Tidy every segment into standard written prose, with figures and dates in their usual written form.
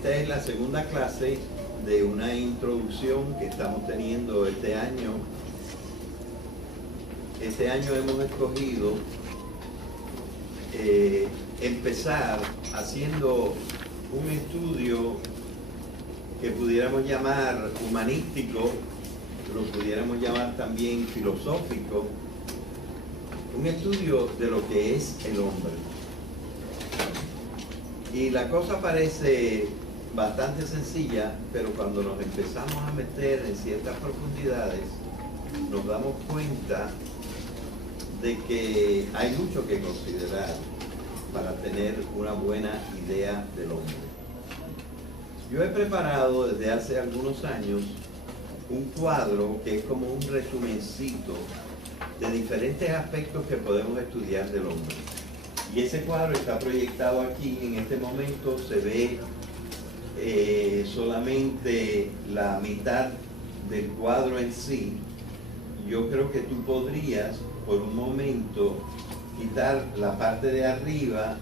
Esta es la segunda clase de una introducción que estamos teniendo este año. Este año hemos escogido empezar haciendo un estudio que pudiéramos llamar humanístico, lo pudiéramos llamar también filosófico, un estudio de lo que es el hombre. Y la cosa parece bastante sencilla, pero cuando nos empezamos a meter en ciertas profundidades, nos damos cuenta de que hay mucho que considerar para tener una buena idea del hombre. Yo he preparado desde hace algunos años un cuadro que es como un resumencito de diferentes aspectos que podemos estudiar del hombre. Y ese cuadro está proyectado aquí. En este momento se ve solamente la mitad del cuadro en sí. Yo creo que tú podrías por un momento quitar la parte de arriba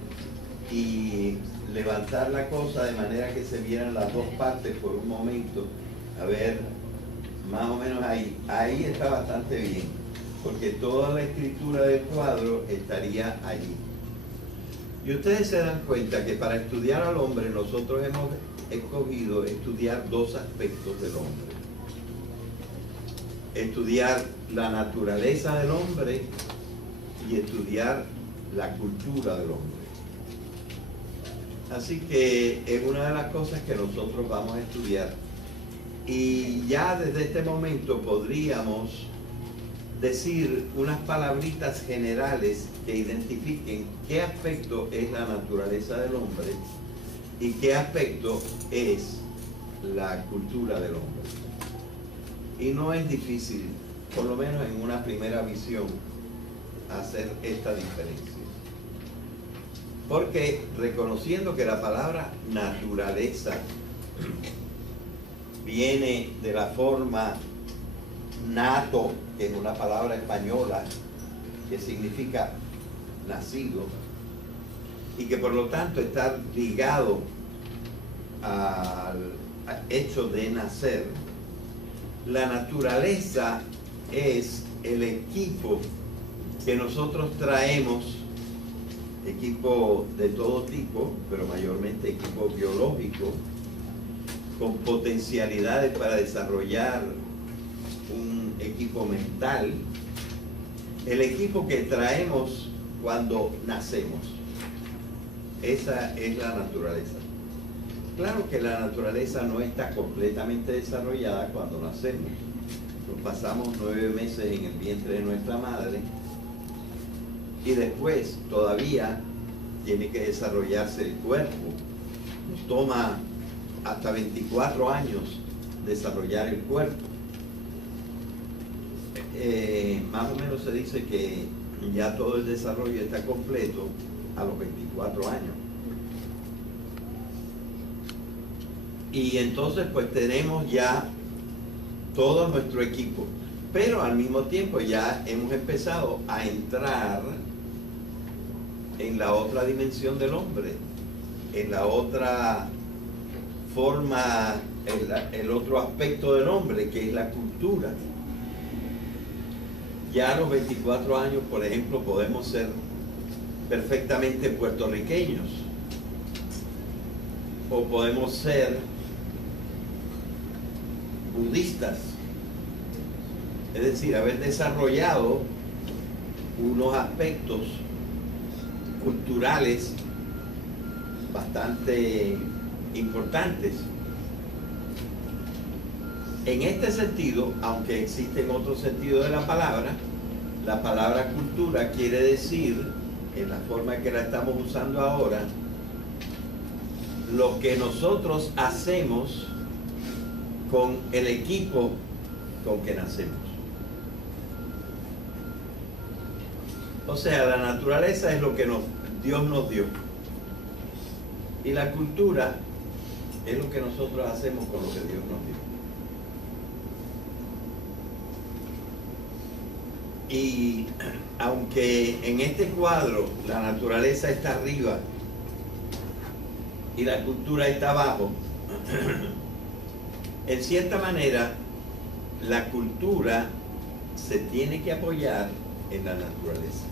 y levantar la cosa de manera que se vieran las dos partes por un momento. A ver, más o menos ahí está bastante bien, porque toda la escritura del cuadro estaría allí. Y ustedes se dan cuenta que para estudiar al hombre nosotros hemos escogido estudiar dos aspectos del hombre. Estudiar la naturaleza del hombre y estudiar la cultura del hombre. Así que es una de las cosas que nosotros vamos a estudiar. Y ya desde este momento podríamos decir unas palabritas generales que identifiquen qué aspecto es la naturaleza del hombre y qué aspecto es la cultura del hombre. Y no es difícil, por lo menos en una primera visión, hacer esta diferencia. Porque reconociendo que la palabra naturaleza viene de la forma nato, que es una palabra española que significa nacido, y que por lo tanto está ligado al hecho de nacer, la naturaleza es el equipo que nosotros traemos, equipo de todo tipo, pero mayormente equipo biológico, con potencialidades para desarrollar un equipo mental, el equipo que traemos cuando nacemos. Esa es la naturaleza. Claro que la naturaleza no está completamente desarrollada cuando nacemos. Nos pasamos 9 meses en el vientre de nuestra madre y después todavía tiene que desarrollarse el cuerpo. Nos toma hasta 24 años desarrollar el cuerpo. Más o menos se dice que ya todo el desarrollo está completo a los 24 años. Y entonces pues tenemos ya todo nuestro equipo, pero al mismo tiempo ya hemos empezado a entrar en la otra dimensión del hombre, en la otra forma, el otro aspecto del hombre, que es la cultura. Ya a los 24 años, por ejemplo, podemos ser perfectamente puertorriqueños, o podemos ser budistas, es decir, haber desarrollado unos aspectos culturales bastante importantes. En este sentido, aunque existen otros sentidos de la palabra cultura quiere decir, en la forma que la estamos usando ahora, lo que nosotros hacemos con el equipo con que nacemos. O sea, la naturaleza es lo que Dios nos dio. Y la cultura es lo que nosotros hacemos con lo que Dios nos dio. Y aunque en este cuadro la naturaleza está arriba y la cultura está abajo, En cierta manera, la cultura se tiene que apoyar en la naturaleza.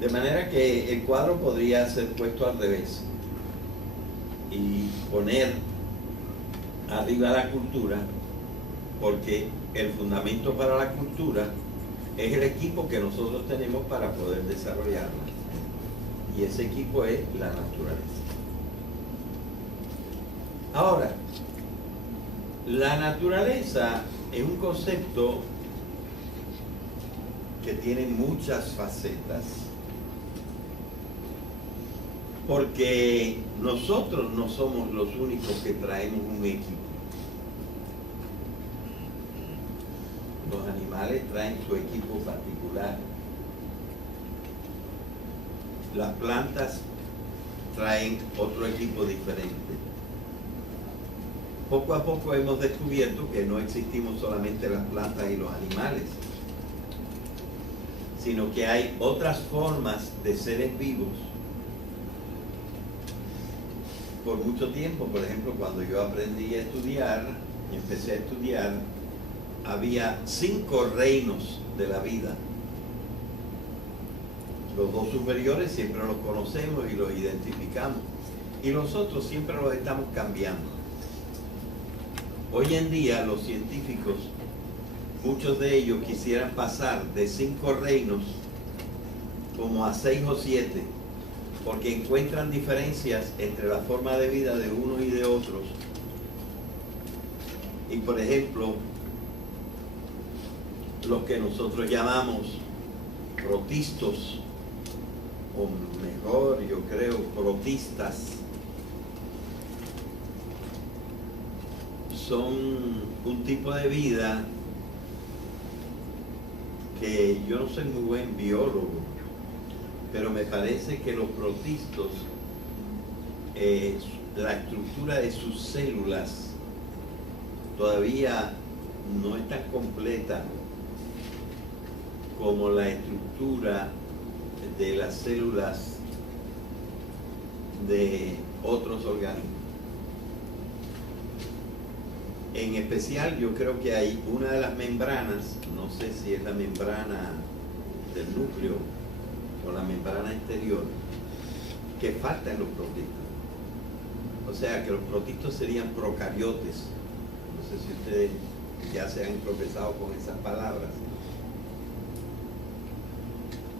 De manera que el cuadro podría ser puesto al revés y poner arriba la cultura, porque el fundamento para la cultura es el equipo que nosotros tenemos para poder desarrollarla. Y ese equipo es la naturaleza. Ahora, la naturaleza es un concepto que tiene muchas facetas, porque nosotros no somos los únicos que traemos un equipo. Los animales traen su equipo particular. Las plantas traen otro equipo diferente. Poco a poco hemos descubierto que no existimos solamente las plantas y los animales, sino que hay otras formas de seres vivos. Por mucho tiempo, por ejemplo, cuando yo aprendí a estudiar, empecé a estudiar, había 5 reinos de la vida. Los 2 superiores siempre los conocemos y los identificamos, y los otros siempre los estamos cambiando. Hoy en día los científicos, muchos de ellos quisieran pasar de 5 reinos como a 6 o 7, porque encuentran diferencias entre la forma de vida de unos y de otros. Y por ejemplo, los que nosotros llamamos protistos, o mejor yo creo protistas, son un tipo de vida que yo no soy muy buen biólogo, pero me parece que los protistos, la estructura de sus células todavía no es tan completa como la estructura de las células de otros organismos. En especial, yo creo que hay una de las membranas, no sé si es la membrana del núcleo o la membrana exterior, que falta en los protistos. O sea, que los protistos serían procariotes. No sé si ustedes ya se han tropezado con esas palabras.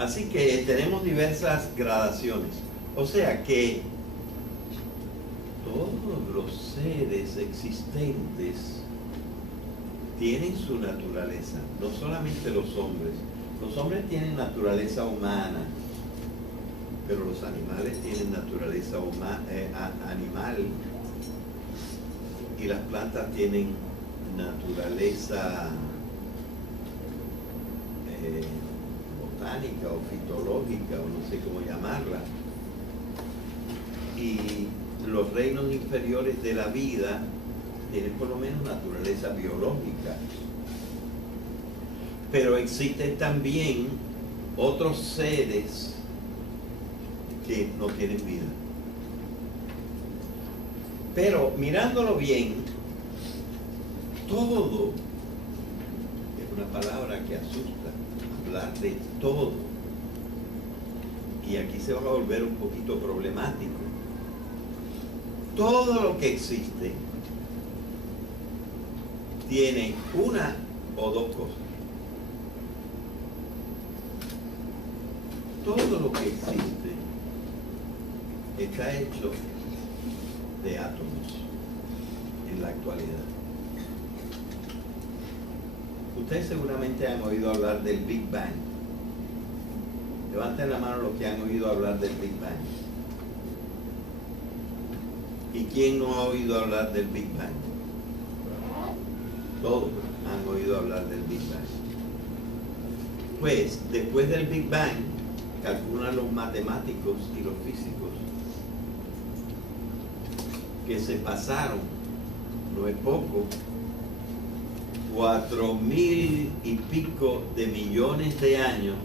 Así que tenemos diversas gradaciones. O sea que todos los seres existentes tienen su naturaleza, no solamente los hombres. Los hombres tienen naturaleza humana, pero los animales tienen naturaleza animal, y las plantas tienen naturaleza botánica o fitológica, o no sé cómo llamarla. Y los reinos inferiores de la vida tienen por lo menos naturaleza biológica. Pero existen también otros seres que no tienen vida. Pero mirándolo bien, todo es una palabra que asusta, hablar de todo. Y aquí se va a volver un poquito problemático. Todo lo que existe tiene una o dos cosas. Todo lo que existe está hecho de átomos en la actualidad. Ustedes seguramente han oído hablar del Big Bang. Levanten la mano los que han oído hablar del Big Bang. ¿Y quién no ha oído hablar del Big Bang? Todos han oído hablar del Big Bang. Pues, después del Big Bang, calculan los matemáticos y los físicos que se pasaron, no es poco, 4.000 y pico de millones de años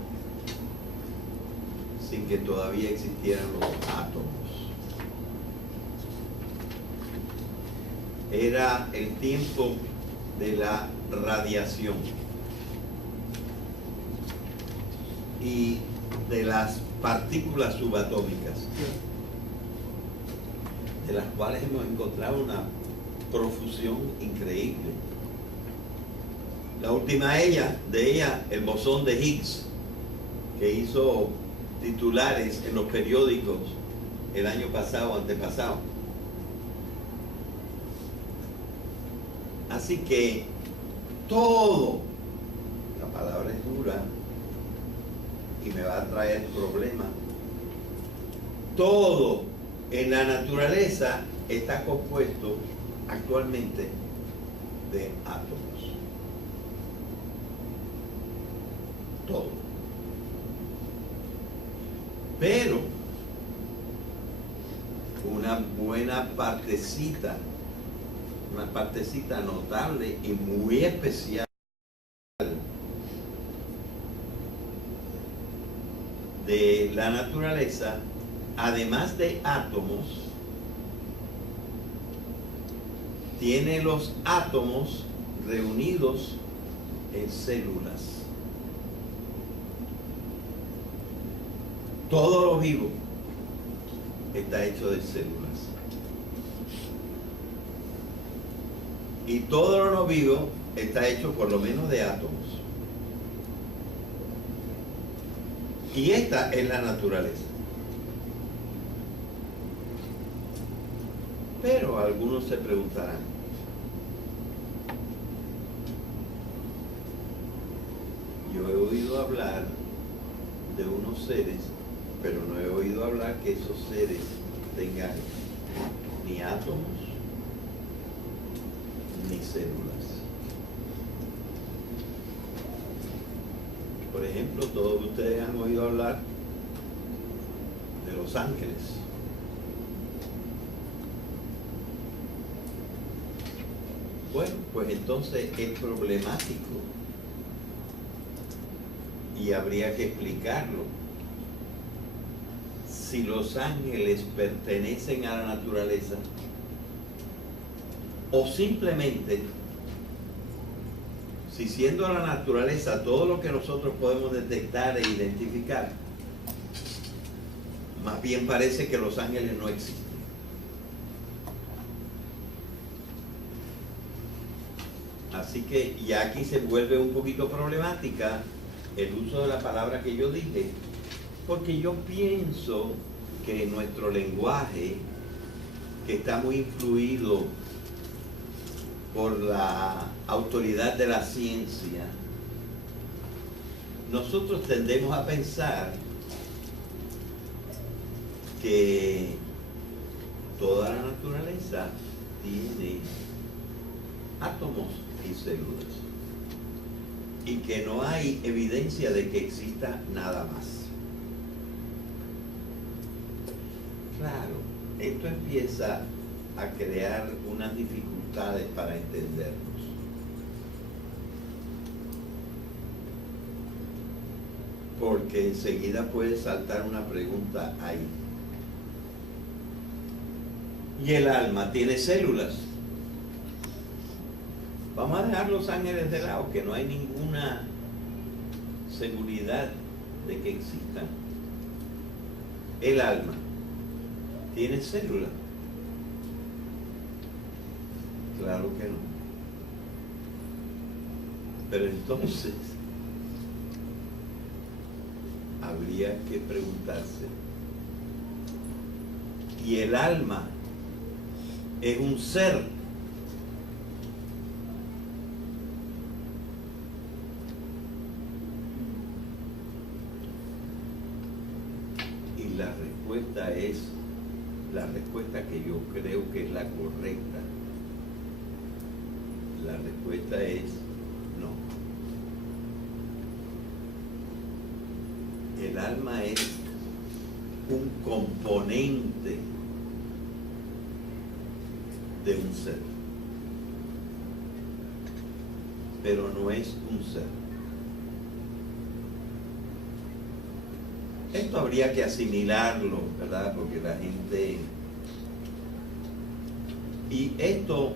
sin que todavía existieran los átomos. era el tiempo de la radiación y de las partículas subatómicas, de las cuales hemos encontrado una profusión increíble. La última de ella, el bosón de Higgs, que hizo titulares en los periódicos el año pasado, antepasado. Así que todo, la palabra es dura y me va a traer problemas, todo en la naturaleza está compuesto actualmente de átomos. Todo. Pero una buena partecita, una partecita notable y muy especial de la naturaleza, además de átomos, tiene los átomos reunidos en células. Todo lo vivo está hecho de células. Y todo lo no vivo está hecho por lo menos de átomos. Y esta es la naturaleza. Pero algunos se preguntarán, yo he oído hablar de unos seres, pero no he oído hablar que esos seres tengan ni átomos ni células. Por ejemplo, todos ustedes han oído hablar de los ángeles. Bueno, pues entonces es problemático y habría que explicarlo. Si los ángeles pertenecen a la naturaleza o simplemente, si siendo la naturaleza todo lo que nosotros podemos detectar e identificar, más bien parece que los ángeles no existen. Así que ya aquí se vuelve un poquito problemática el uso de la palabra que yo dije, porque yo pienso que nuestro lenguaje, que está muy influido por la autoridad de la ciencia, nosotros tendemos a pensar que toda la naturaleza tiene átomos y células y que no hay evidencia de que exista nada más. Claro, esto empieza a crear unas dificultades para entendernos. Porque enseguida puede saltar una pregunta ahí. ¿Y el alma tiene células? Vamos a dejar los ángeles de lado, que no hay ninguna seguridad de que existan. El alma tiene células. Claro que no. Pero entonces habría que preguntarse, ¿y el alma es un ser? Y la respuesta es la respuesta que yo creo que es la correcta. La respuesta es no. El alma es un componente de un ser, pero no es un ser. Esto habría que asimilarlo, ¿verdad? Porque la gente... Y esto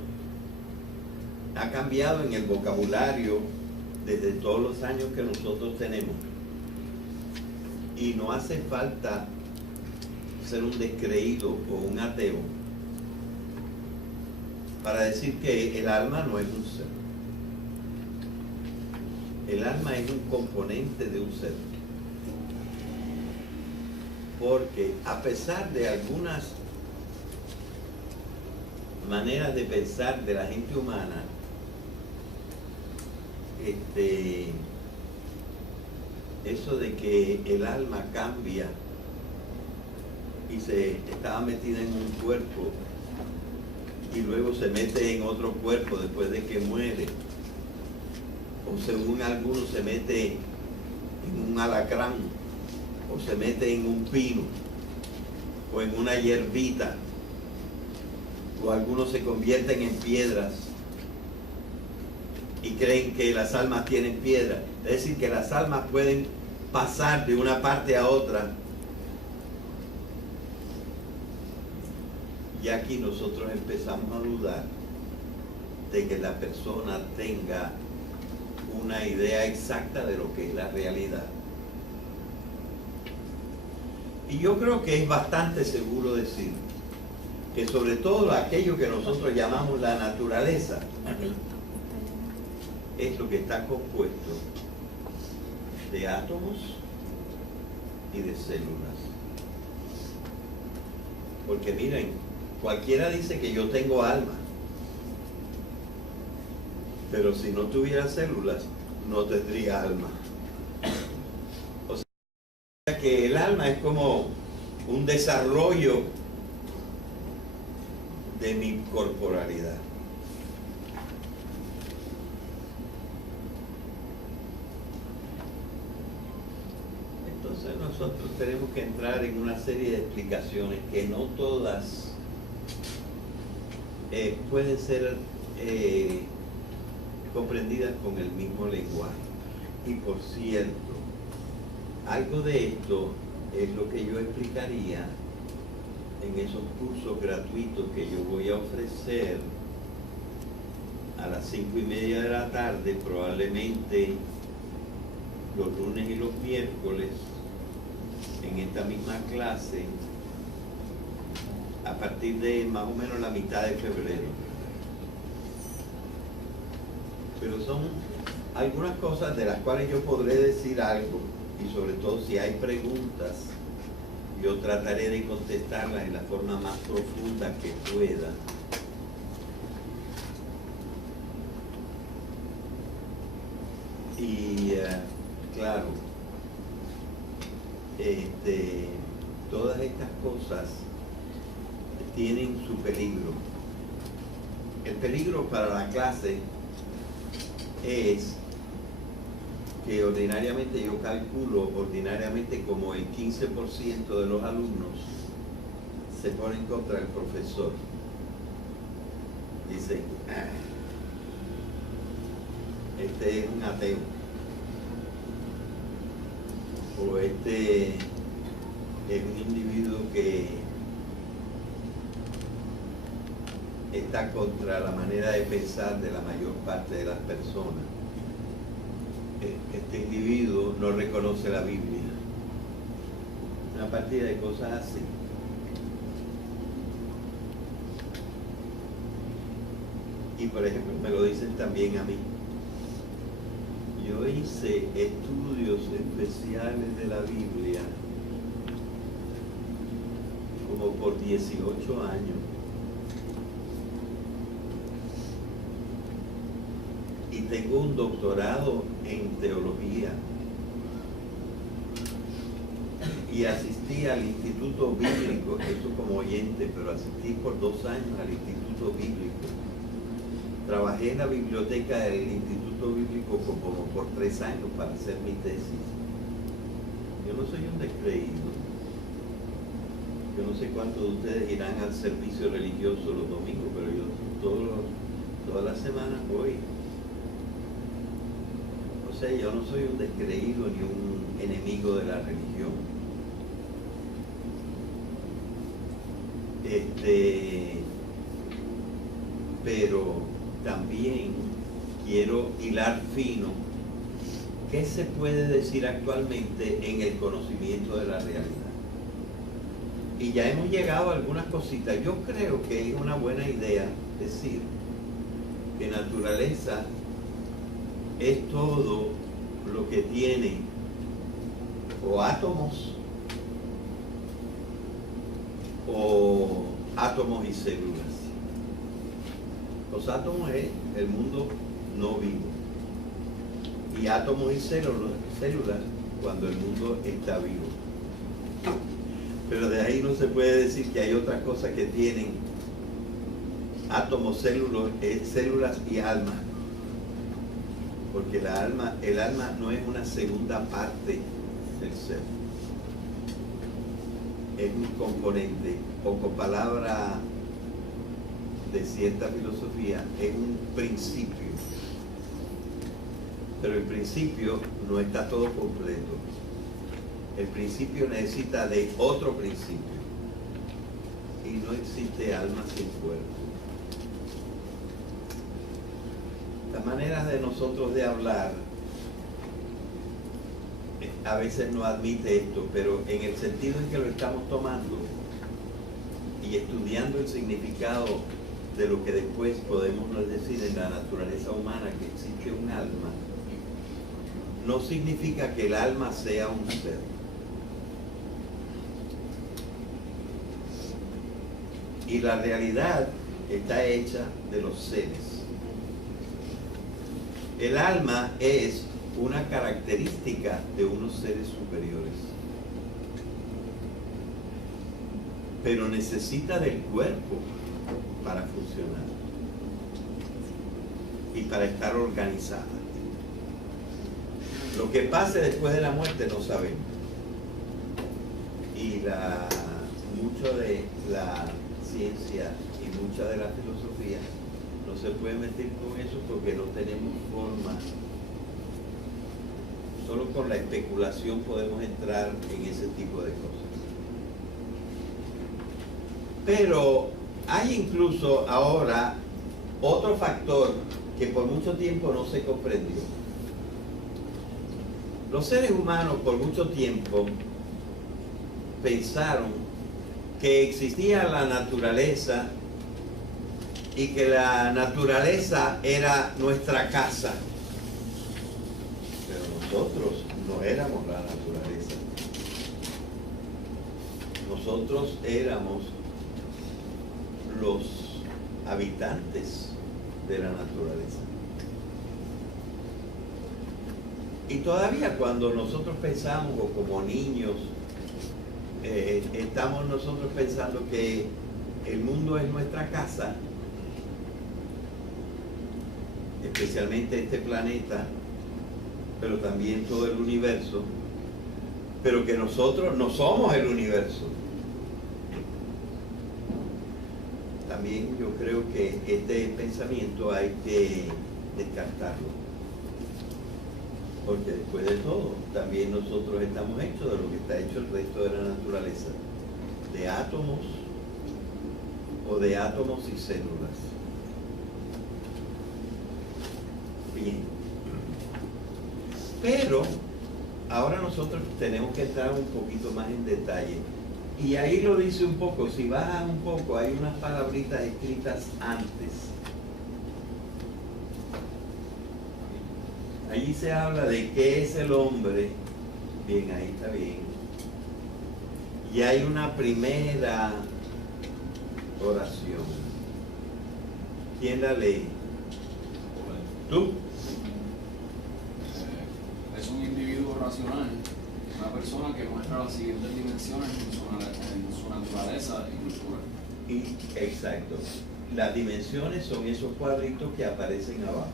ha cambiado en el vocabulario desde todos los años que nosotros tenemos. Y no hace falta ser un descreído o un ateo para decir que el alma no es un ser. El alma es un componente de un ser. Porque a pesar de algunas maneras de pensar de la gente humana, eso de que el alma cambia y se estaba metida en un cuerpo y luego se mete en otro cuerpo después de que muere, o según algunos se mete en un alacrán, o se mete en un pino, o en una hierbita, o algunos se convierten en piedras y creen que las almas tienen piedra. Es decir, que las almas pueden pasar de una parte a otra. Y aquí nosotros empezamos a dudar de que la persona tenga una idea exacta de lo que es la realidad. Y yo creo que es bastante seguro decir que sobre todo aquello que nosotros llamamos la naturaleza es lo que está compuesto de átomos y de células. Porque miren, cualquiera dice que yo tengo alma, pero si no tuviera células, no tendría alma. O sea que el alma es como un desarrollo de mi corporalidad. Entonces nosotros tenemos que entrar en una serie de explicaciones que no todas pueden ser comprendidas con el mismo lenguaje. Y por cierto, algo de esto es lo que yo explicaría en esos cursos gratuitos que yo voy a ofrecer a las 5:30 de la tarde, probablemente los lunes y los miércoles, en esta misma clase, a partir de más o menos la mitad de febrero. Pero son algunas cosas de las cuales yo podré decir algo, y sobre todo si hay preguntas, yo trataré de contestarlas en la forma más profunda que pueda. Y claro, todas estas cosas tienen su peligro. El peligro para la clase es que ordinariamente, yo calculo, como el 15% de los alumnos se ponen contra el profesor. Dicen, este es un ateo, o este es un individuo que está contra la manera de pensar de la mayor parte de las personas. Este individuo no reconoce la Biblia. Una partida de cosas así. Y por ejemplo, me lo dicen también a mí. Yo hice estudios especiales de la Biblia como por 18 años. Y tengo un doctorado en teología. Y asistí al Instituto Bíblico, esto como oyente, pero asistí por 2 años al Instituto Bíblico. Trabajé en la biblioteca del Instituto Bíblico como por 3 años para hacer mi tesis. Yo no soy un descreído. Yo no sé cuántos de ustedes irán al servicio religioso los domingos, pero yo todas las semanas voy. O sea, yo no soy un descreído ni un enemigo de la religión. Pero también quiero hilar fino, ¿qué se puede decir actualmente en el conocimiento de la realidad? Y ya hemos llegado a algunas cositas. Yo creo que es una buena idea decir que naturaleza es todo lo que tiene o átomos y células. Los átomos es el mundo no vivo y átomos y células cuando el mundo está vivo. Pero de ahí no se puede decir que hay otras cosas que tienen átomos, células y alma, porque el alma no es una segunda parte del ser, es un componente, o con palabra de cierta filosofía, es un principio, pero el principio no está todo completo. El principio necesita de otro principio y no existe alma sin cuerpo. Las maneras de nosotros de hablar a veces no admite esto, pero en el sentido en que lo estamos tomando y estudiando el significado de lo que después podemos decir en la naturaleza humana que existe un alma, no significa que el alma sea un ser. Y la realidad está hecha de los seres. El alma es una característica de unos seres superiores, pero necesita del cuerpo para funcionar y para estar organizada. Lo que pase después de la muerte no sabemos. Y mucho de la ciencia y mucha de la filosofía no se puede meter con eso porque no tenemos forma. Solo con la especulación podemos entrar en ese tipo de cosas. Pero hay incluso ahora otro factor que por mucho tiempo no se comprendió. Los seres humanos por mucho tiempo pensaron que existía la naturaleza y que la naturaleza era nuestra casa. Pero nosotros no éramos la naturaleza. Nosotros éramos los habitantes de la naturaleza. Y todavía cuando nosotros pensamos, o como niños, estamos nosotros pensando que el mundo es nuestra casa, especialmente este planeta, pero también todo el universo, pero que nosotros no somos el universo. También yo creo que este pensamiento hay que descartarlo, porque después de todo, también nosotros estamos hechos de lo que está hecho el resto de la naturaleza, de átomos o de átomos y células. Bien. Pero ahora nosotros tenemos que entrar un poquito más en detalle. Y ahí lo dice un poco, si bajan un poco, hay unas palabritas escritas antes. Allí se habla de qué es el hombre. Bien, ahí está bien. Y hay una primera oración. ¿Quién la lee? ¿Tú? Es un individuo racional, una persona que muestra las siguientes dimensiones en su naturaleza y cultura. Exacto. Las dimensiones son esos cuadritos que aparecen abajo.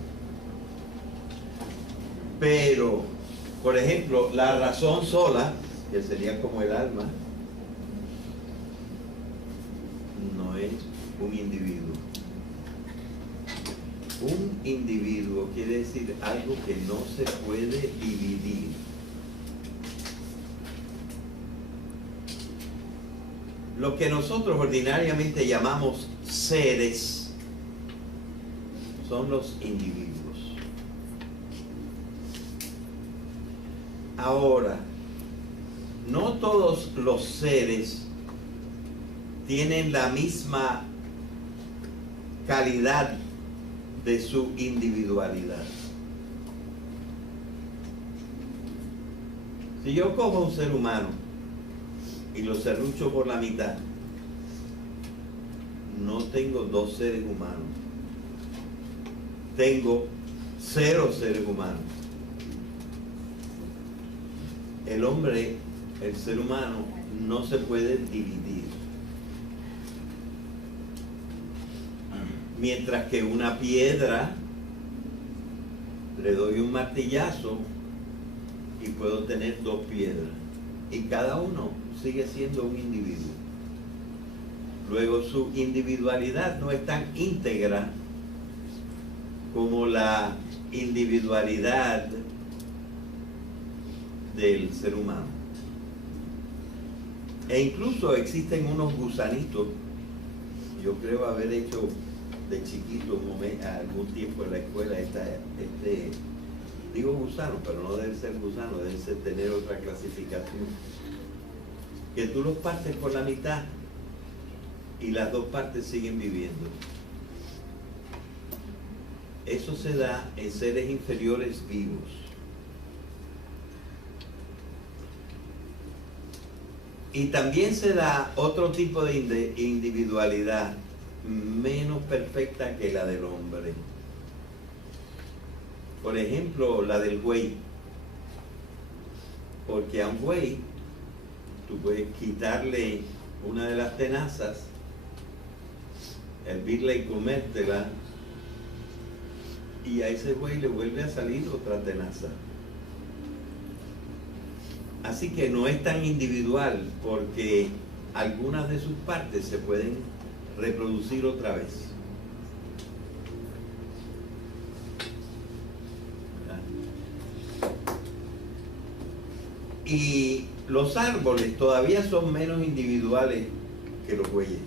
Pero, por ejemplo, la razón sola, que sería como el alma, no es un individuo. Un individuo quiere decir algo que no se puede dividir. Lo que nosotros ordinariamente llamamos seres son los individuos. Ahora, no todos los seres tienen la misma calidad de su individualidad. Si yo cojo un ser humano y lo serrucho por la mitad, no tengo dos seres humanos, tengo 0 seres humanos. El hombre, el ser humano, no se puede dividir. Mientras que una piedra, le doy un martillazo y puedo tener 2 piedras. Y cada uno sigue siendo un individuo. Luego su individualidad no es tan íntegra como la individualidad del ser humano. E incluso existen unos gusanitos. Yo creo haber hecho de chiquito algún tiempo en la escuela digo gusano, pero no debe ser gusano, debe ser tener otra clasificación, que tú los partes por la mitad y las 2 partes siguen viviendo. Eso se da en seres inferiores vivos. Y también se da otro tipo de individualidad menos perfecta que la del hombre. Por ejemplo, la del buey. Porque a un buey tú puedes quitarle una de las tenazas, hervirla y comértela, y a ese buey le vuelve a salir otra tenaza. Así que no es tan individual, porque algunas de sus partes se pueden reproducir otra vez. Y los árboles todavía son menos individuales que los bueyes,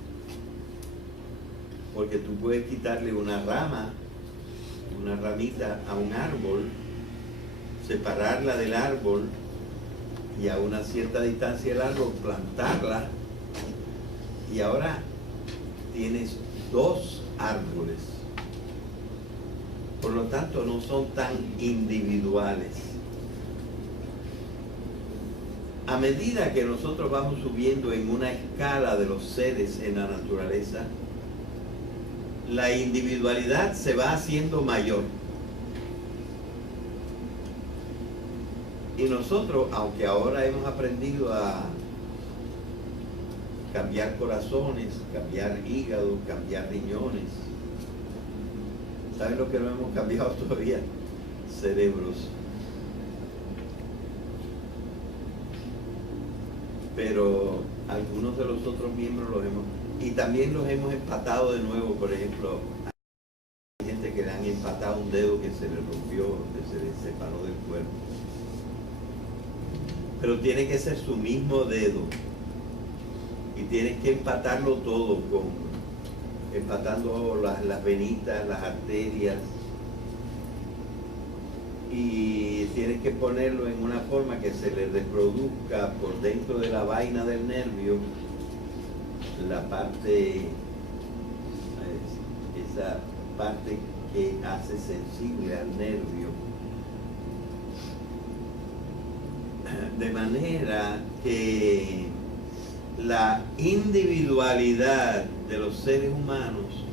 porque tú puedes quitarle una rama, una ramita a un árbol, separarla del árbol y a una cierta distancia del árbol plantarla, y ahora tienes 2 árboles. Por lo tanto, no son tan individuales. A medida que nosotros vamos subiendo en una escala de los seres en la naturaleza, la individualidad se va haciendo mayor. Y nosotros, aunque ahora hemos aprendido a cambiar corazones, cambiar hígados, cambiar riñones, ¿saben lo que no hemos cambiado todavía? Cerebros. Pero algunos de los otros miembros y también los hemos empatado de nuevo. Por ejemplo, hay gente que le han empatado un dedo que se le rompió, que se le separó del cuerpo. Pero tiene que ser su mismo dedo, y tienes que empatarlo todo, empatando las venitas, las arterias, y tienes que ponerlo en una forma que se le reproduzca por dentro de la vaina del nervio, la parte, esa parte que hace sensible al nervio, de manera que la individualidad de los seres humanos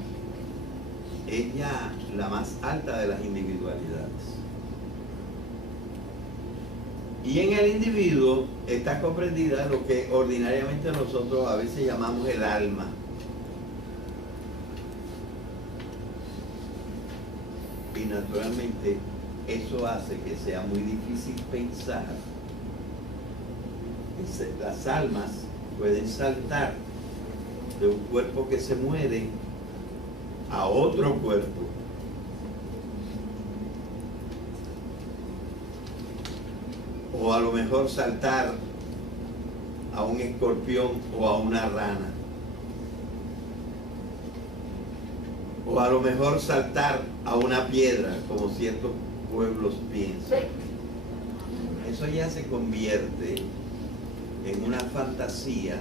es ya la más alta de las individualidades. Y en el individuo está comprendida lo que ordinariamente nosotros a veces llamamos el alma. Y naturalmente eso hace que sea muy difícil pensar. Las almas pueden saltar de un cuerpo que se muere a otro cuerpo. O a lo mejor saltar a un escorpión o a una rana. O a lo mejor saltar a una piedra, como ciertos pueblos piensan. eso ya se convierte en una fantasía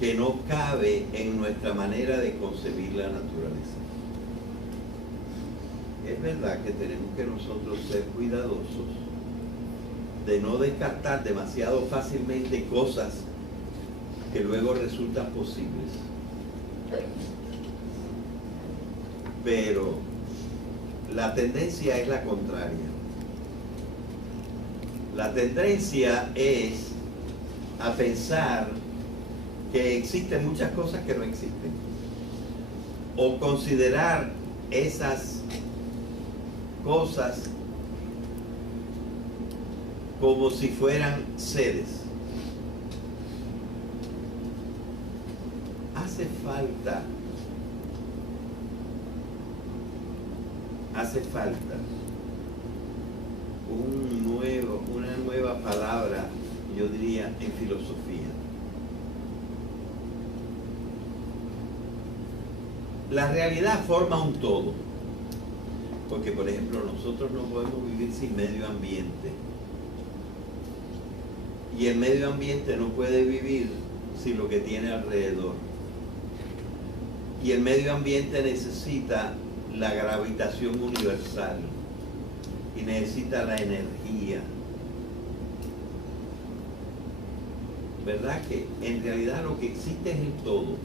que no cabe en nuestra manera de concebir la naturaleza. Es verdad que tenemos que nosotros ser cuidadosos de no descartar demasiado fácilmente cosas que luego resultan posibles. Pero la tendencia es la contraria. La tendencia es a pensar que existen muchas cosas que no existen, o considerar esas cosas como si fueran seres. Hace falta una nueva palabra, yo diría, en filosofía. La realidad forma un todo, porque por ejemplo nosotros no podemos vivir sin medio ambiente, y el medio ambiente no puede vivir sin lo que tiene alrededor, y el medio ambiente necesita la gravitación universal y necesita la energía. ¿Verdad que en realidad lo que existe es el todo?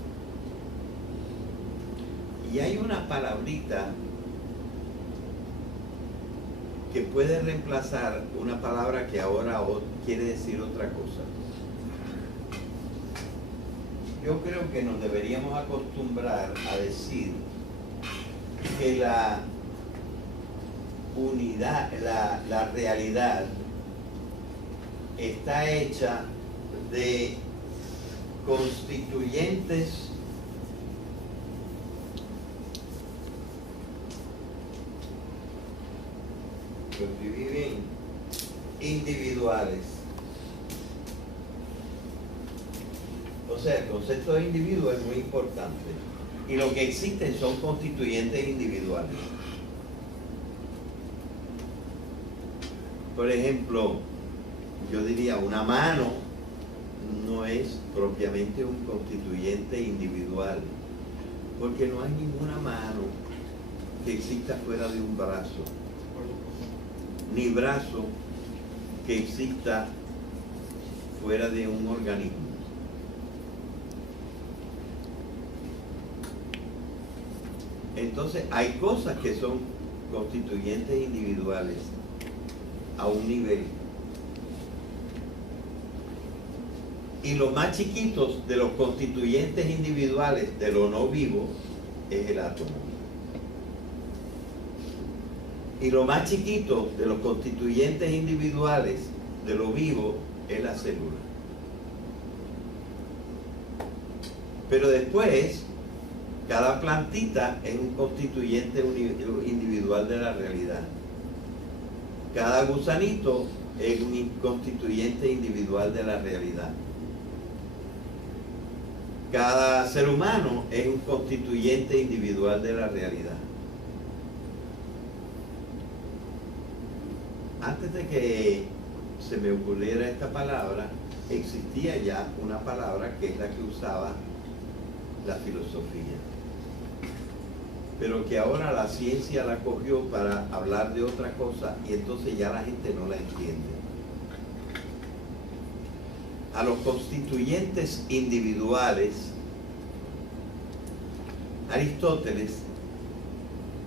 Y hay una palabrita que puede reemplazar una palabra que ahora quiere decir otra cosa. Yo creo que nos deberíamos acostumbrar a decir que la unidad, la realidad está hecha de constituyentes individuales. O sea, el concepto de individuo es muy importante. Y lo que existen son constituyentes individuales. Por ejemplo, yo diría una mano no es propiamente un constituyente individual, porque no hay ninguna mano que exista fuera de un brazo, ni brazo que exista fuera de un organismo. Entonces hay cosas que son constituyentes individuales a un nivel, y los más chiquitos de los constituyentes individuales de lo no vivo es el átomo, y lo más chiquito de los constituyentes individuales de lo vivo es la célula. Pero después cada plantita es un constituyente individual de la realidad. Cada gusanito es un constituyente individual de la realidad. Cada ser humano es un constituyente individual de la realidad. Antes de que se me ocurriera esta palabra, existía ya una palabra que es la que usaba la filosofía, pero que ahora la ciencia la cogió para hablar de otra cosa, y entonces ya la gente no la entiende. A los constituyentes individuales, Aristóteles,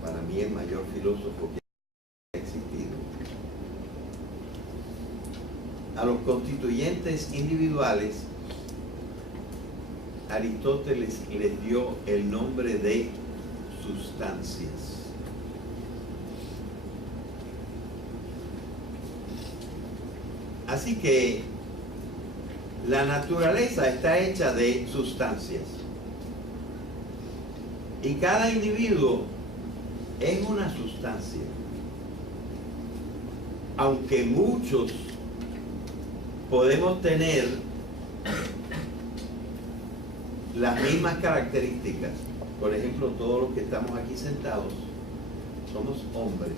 para mí el mayor filósofo que ha existido, a los constituyentes individuales, Aristóteles les dio el nombre de sustancias. Así que la naturaleza está hecha de sustancias, y cada individuo es una sustancia, aunque muchos podemos tener las mismas características. Por ejemplo, todos los que estamos aquí sentados somos hombres,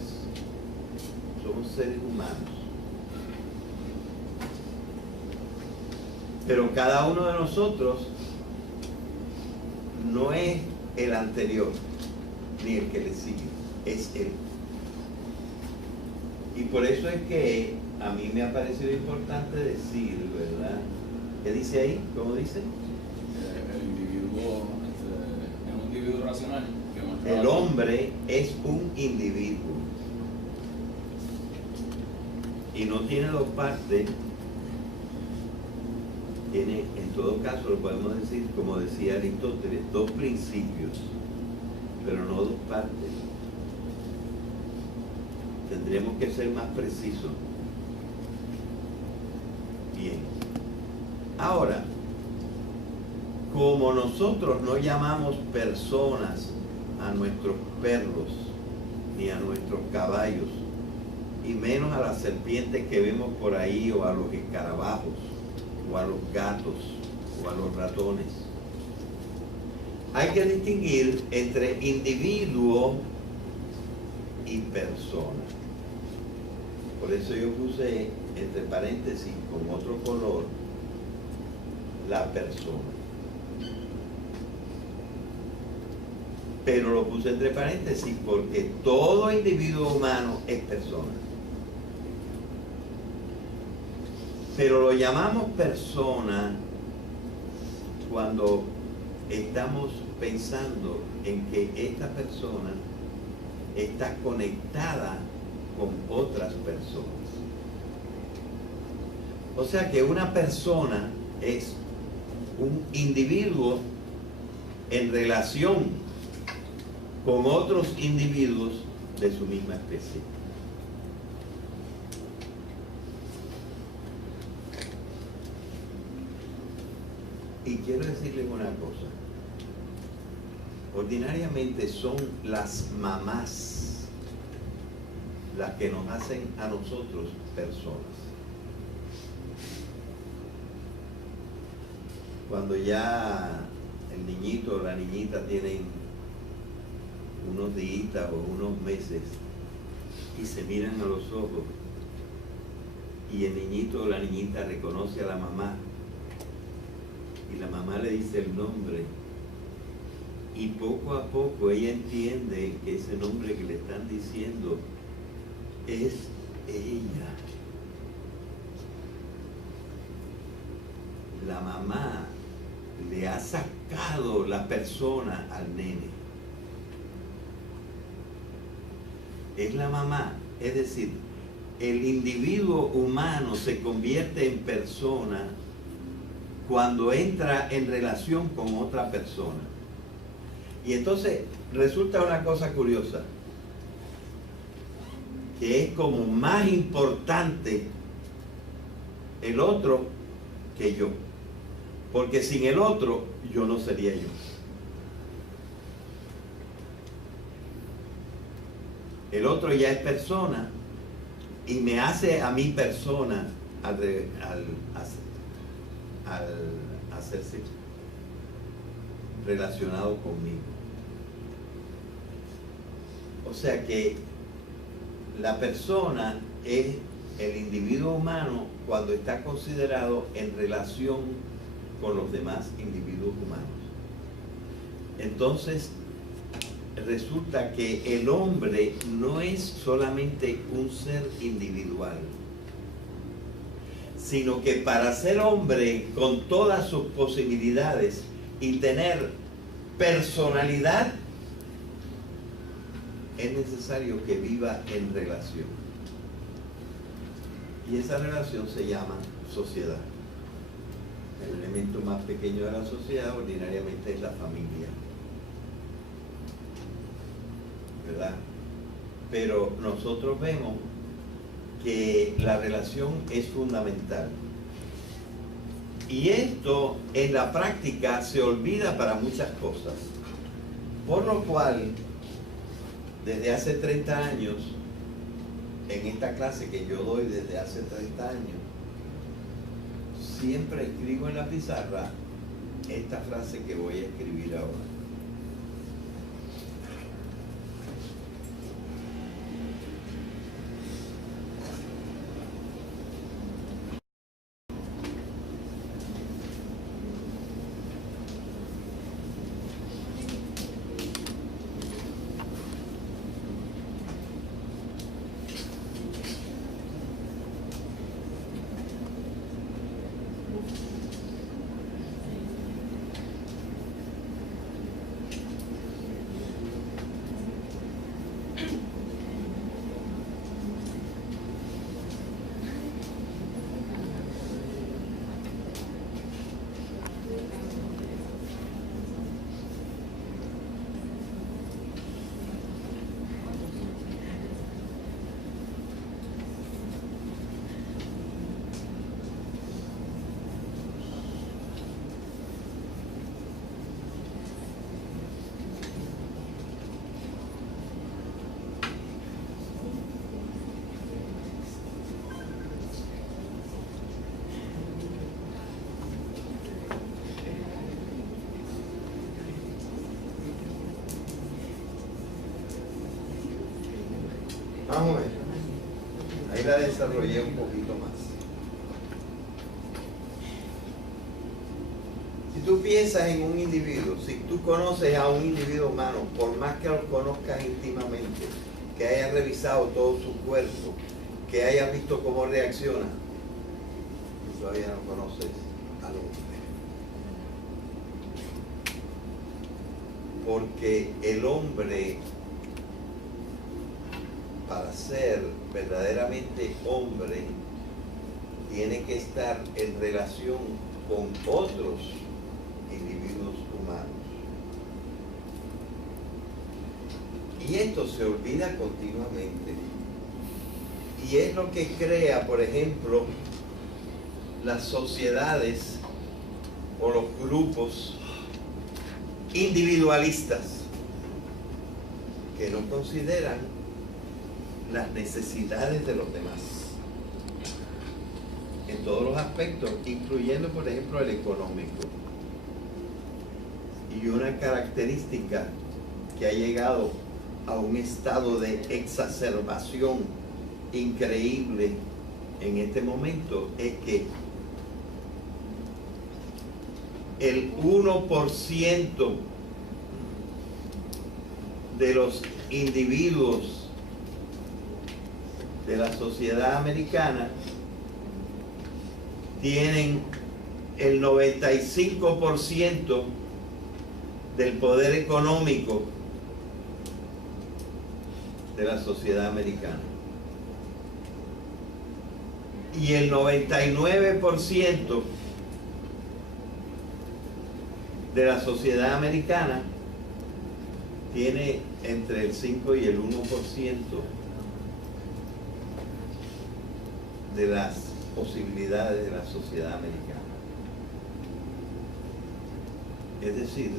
somos seres humanos, Pero cada uno de nosotros no es el anterior, ni el que le sigue, es él. Y por eso es que a mí me ha parecido importante decir, ¿verdad? ¿Qué dice ahí? ¿Cómo dice? El individuo es un individuo racional. El hombre es un individuo y no tiene dos partes. Tiene, en todo caso, lo podemos decir, como decía Aristóteles, dos principios, pero no dos partes. Tendríamos que ser más precisos. Bien. Ahora, como nosotros no llamamos personas a nuestros perros, ni a nuestros caballos, y menos a las serpientes que vemos por ahí, o a los escarabajos, o a los gatos, o a los ratones, hay que distinguir entre individuo y persona. Por eso yo puse entre paréntesis con otro color la persona. Pero lo puse entre paréntesis porque todo individuo humano es persona. Pero lo llamamos persona cuando estamos pensando en que esta persona está conectada con otras personas. O sea que una persona es un individuo en relación con otros individuos de su misma especie. Y quiero decirles una cosa. Ordinariamente son las mamás las que nos hacen a nosotros personas. Cuando ya el niñito o la niñita tienen unos días o unos meses y se miran a los ojos y el niñito o la niñita reconoce a la mamá y la mamá le dice el nombre y poco a poco ella entiende que ese nombre que le están diciendo es ella. La mamá le ha sacado la persona al nene. Es la mamá, es decir, el individuo humano se convierte en persona cuando entra en relación con otra persona. Y entonces resulta una cosa curiosa, que es como más importante el otro que yo. Porque sin el otro, yo no sería yo. El otro ya es persona y me hace a mí persona al hacerse relacionado conmigo. O sea que la persona es el individuo humano cuando está considerado en relación con los demás individuos humanos. Entonces, resulta que el hombre no es solamente un ser individual, sino que para ser hombre con todas sus posibilidades y tener personalidad, es necesario que viva en relación. Y esa relación se llama sociedad. El elemento más pequeño de la sociedad ordinariamente es la familia, ¿verdad? Pero nosotros vemos que la relación es fundamental. Y esto en la práctica se olvida para muchas cosas. Por lo cual, desde hace 30 años, en esta clase que yo doy desde hace 30 años, siempre escribo en la pizarra esta frase que voy a escribir ahora. Más o menos. Ahí la desarrollé un poquito más. Si tú piensas en un individuo, si tú conoces a un individuo humano, por más que lo conozcas íntimamente, que hayas revisado todo su cuerpo, que hayas visto cómo reacciona, todavía no conoces al hombre. Porque el hombre, para ser verdaderamente hombre, tiene que estar en relación con otros individuos humanos. Y esto se olvida continuamente. Y es lo que crea, por ejemplo, las sociedades o los grupos individualistas que no consideran las necesidades de los demás en todos los aspectos, incluyendo, por ejemplo, el económico. Y una característica que ha llegado a un estado de exacerbación increíble en este momento es que el 1% de los individuos de la sociedad americana tienen el 95% del poder económico de la sociedad americana. Y el 99% de la sociedad americana tiene entre el 5 y el 1% de las posibilidades de la sociedad americana. Es decir,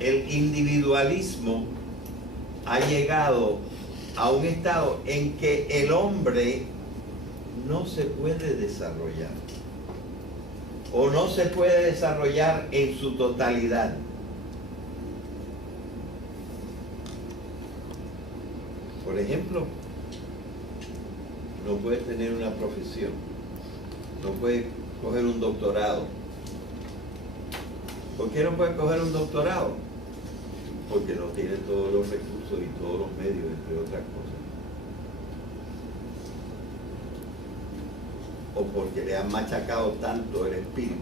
el individualismo ha llegado a un estado en que el hombre no se puede desarrollar o no se puede desarrollar en su totalidad. Por ejemplo, no puede tener una profesión, no puede coger un doctorado. ¿Por qué no puede coger un doctorado? Porque no tiene todos los recursos y todos los medios, entre otras cosas. O porque le han machacado tanto el espíritu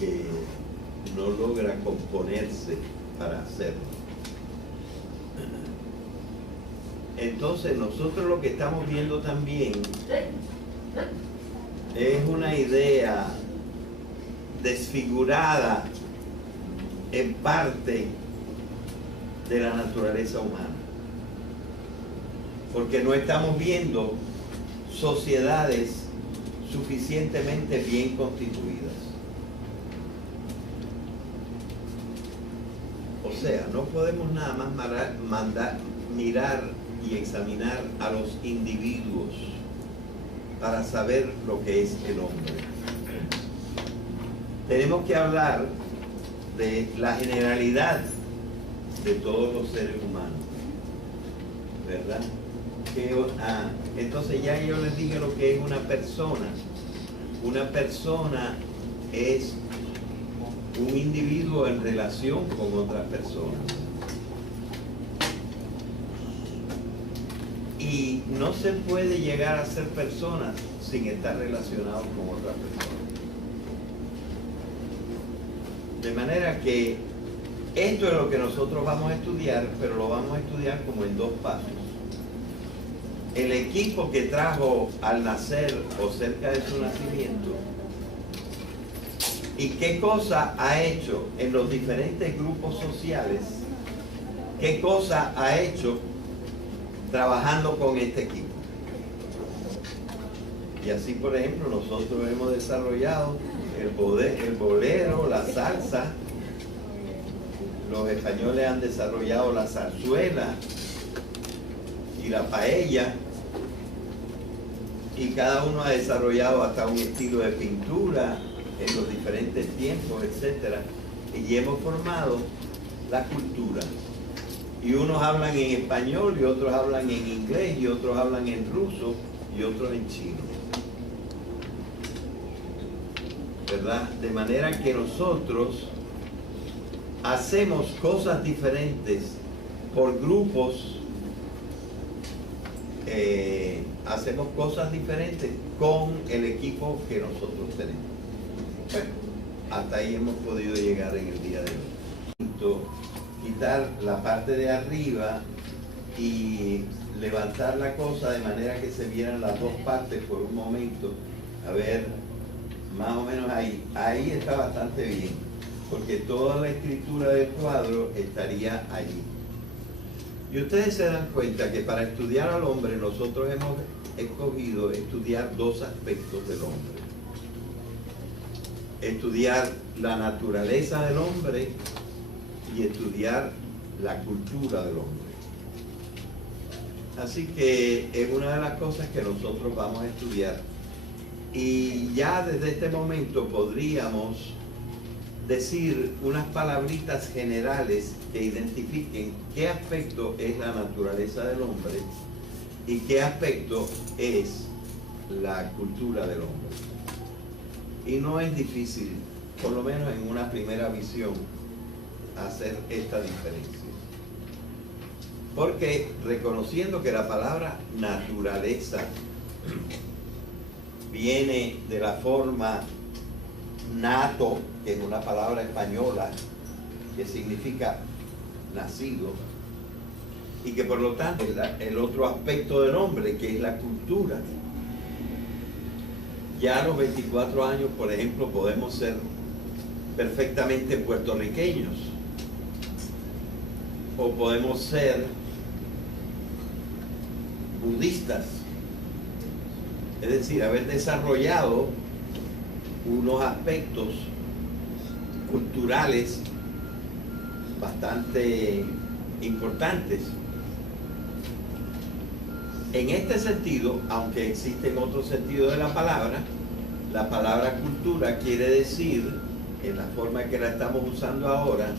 que no logra componerse para hacerlo. Entonces nosotros lo que estamos viendo también es una idea desfigurada en parte de la naturaleza humana, porque no estamos viendo sociedades suficientemente bien constituidas. O sea, no podemos nada más mirar y examinar a los individuos para saber lo que es el hombre. Tenemos que hablar de la generalidad de todos los seres humanos, ¿verdad? Entonces ya yo les dije lo que es una persona. Una persona es un individuo en relación con otras personas. Y no se puede llegar a ser personas sin estar relacionados con otras personas. De manera que esto es lo que nosotros vamos a estudiar, pero lo vamos a estudiar como en dos pasos. El equipo que trajo al nacer o cerca de su nacimiento y qué cosa ha hecho en los diferentes grupos sociales, qué cosa ha hecho trabajando con este equipo. Y así, por ejemplo, nosotros hemos desarrollado el bolero, la salsa. Los españoles han desarrollado la zarzuela y la paella, y cada uno ha desarrollado hasta un estilo de pintura en los diferentes tiempos, etc. y hemos formado la cultura. Y unos hablan en español, y otros hablan en inglés, y otros hablan en ruso, y otros en chino. ¿Verdad? De manera que nosotros hacemos cosas diferentes por grupos, hacemos cosas diferentes con el equipo que nosotros tenemos. Bueno, hasta ahí hemos podido llegar en el día de hoy. Quitar la parte de arriba y levantar la cosa de manera que se vieran las dos partes por un momento. A ver, más o menos ahí está bastante bien, porque toda la escritura del cuadro estaría allí. Y ustedes se dan cuenta que para estudiar al hombre nosotros hemos escogido estudiar dos aspectos del hombre. Estudiar la naturaleza del hombre y estudiar la cultura del hombre. Así que es una de las cosas que nosotros vamos a estudiar. Y ya desde este momento podríamos decir unas palabritas generales que identifiquen qué aspecto es la naturaleza del hombre y qué aspecto es la cultura del hombre. Y no es difícil, por lo menos en una primera visión, hacer esta diferencia. Porque reconociendo que la palabra naturaleza viene de la forma nato, que es una palabra española que significa nacido, y que por lo tanto el otro aspecto del hombre, que es la cultura. Ya a los 24 años, por ejemplo, podemos ser perfectamente puertorriqueños, o podemos ser budistas, es decir, haber desarrollado unos aspectos culturales bastante importantes. En este sentido, aunque existen otros sentidos de la palabra cultura quiere decir, en la forma que la estamos usando ahora,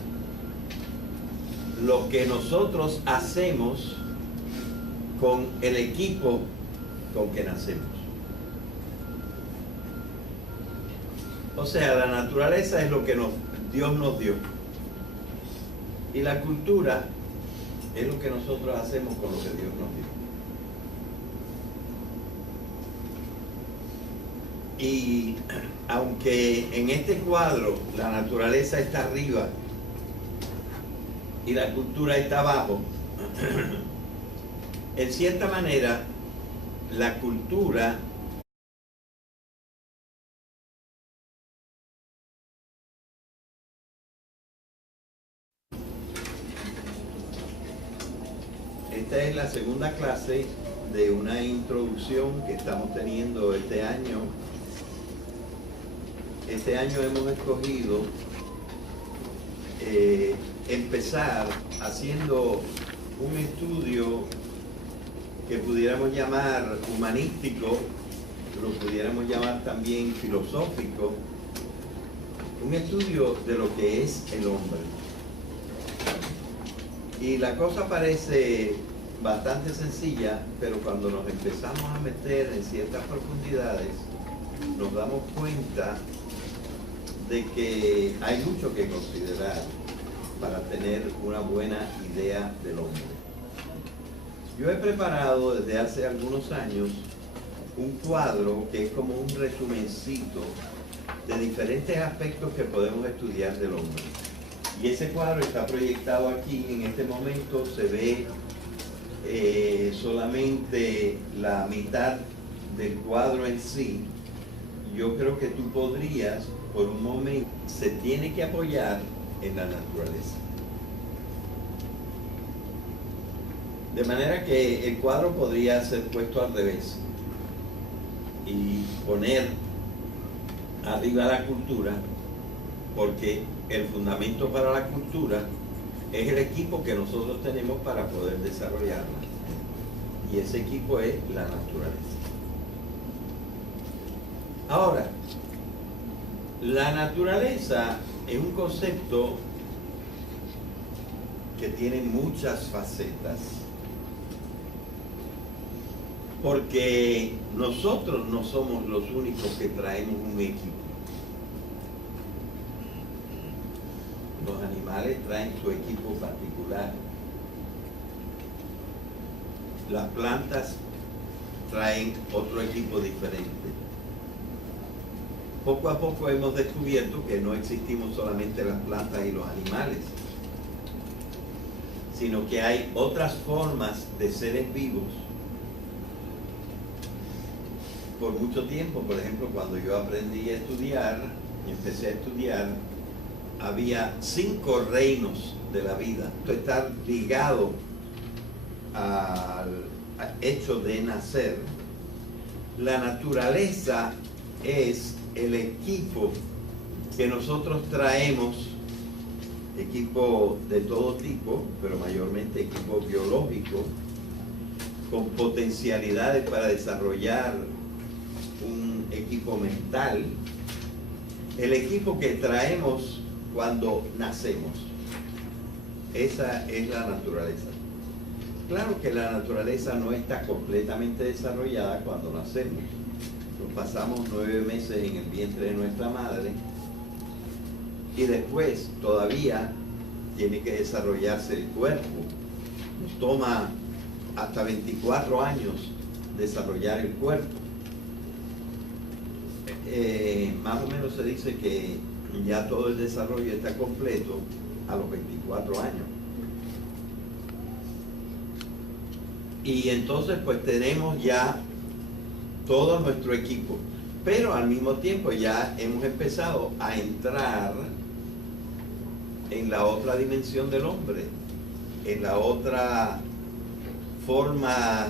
lo que nosotros hacemos con el equipo con que nacemos. O sea, la naturaleza es lo que Dios nos dio. Y la cultura es lo que nosotros hacemos con lo que Dios nos dio. Y aunque en este cuadro la naturaleza está arriba y la cultura está abajo, en cierta manera la cultura esta es la segunda clase de una introducción que estamos teniendo este año. Este año hemos escogido empezar haciendo un estudio que pudiéramos llamar humanístico, lo pudiéramos llamar también filosófico, un estudio de lo que es el hombre. Y la cosa parece bastante sencilla, pero cuando nos empezamos a meter en ciertas profundidades, nos damos cuenta de que hay mucho que considerar para tener una buena idea del hombre. Yo he preparado desde hace algunos años un cuadro que es como un resumencito de diferentes aspectos que podemos estudiar del hombre. Y ese cuadro está proyectado aquí. En este momento se ve solamente la mitad del cuadro en sí. Yo creo que tú podrías, por un momento, se tiene que apoyar en la naturaleza. De manera que el cuadro podría ser puesto al revés y poner arriba la cultura, porque el fundamento para la cultura es el equipo que nosotros tenemos para poder desarrollarla. Y ese equipo es la naturaleza. Ahora, La naturaleza es un concepto que tiene muchas facetas, porque nosotros no somos los únicos que traemos un equipo. Los animales traen su equipo particular. Las plantas traen otro equipo diferente. Poco a poco hemos descubierto que no existimos solamente las plantas y los animales, sino que hay otras formas de seres vivos. Por mucho tiempo, por ejemplo, cuando yo aprendí a estudiar, empecé a estudiar, había 5 reinos de la vida. Estar ligado al hecho de nacer, la naturaleza es el equipo que nosotros traemos, equipo de todo tipo, pero mayormente equipo biológico, con potencialidades para desarrollar un equipo mental, el equipo que traemos cuando nacemos. Esa es la naturaleza. Claro que la naturaleza no está completamente desarrollada cuando nacemos. Nos pasamos 9 meses en el vientre de nuestra madre y después todavía tiene que desarrollarse el cuerpo. Nos toma hasta 24 años desarrollar el cuerpo. Más o menos se dice que ya todo el desarrollo está completo a los 24 años. Y entonces pues tenemos ya todo nuestro equipo, pero al mismo tiempo ya hemos empezado a entrar en la otra dimensión del hombre, en la otra forma